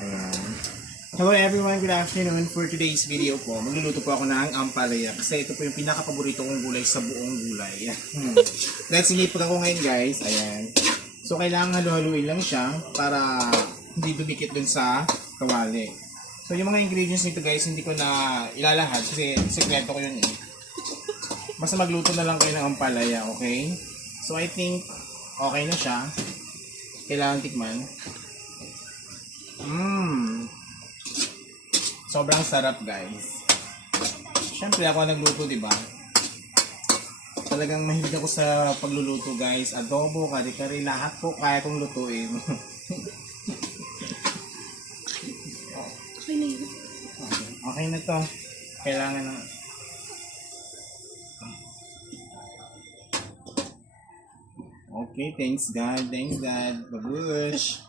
Ayan. Hello everyone, good afternoon. For today's video po, magluluto po ako ng ampalaya kasi ito po yung pinaka-paborito kong gulay sa buong gulay. Dahil sinipag ako ngayon guys, ayan. So kailangan halu-haluin lang siya para hindi dumikit dun sa kawali. So yung mga ingredients nito guys, hindi ko na ilalahad kasi sekreto ko yun eh. Basta magluto na lang kayo ng ampalaya, okay? So I think okay na siya. Kailangan tikman. Sobrang sarap guys. Siyempre ako nagluto, di ba? Talagang mahilig ako sa pagluluto guys. Adobo, kari-kari, lahat po kaya kong lutuin. Okay na yun. Okay na to. Kailangan na. Okay, thanks God. Thanks God. Babush.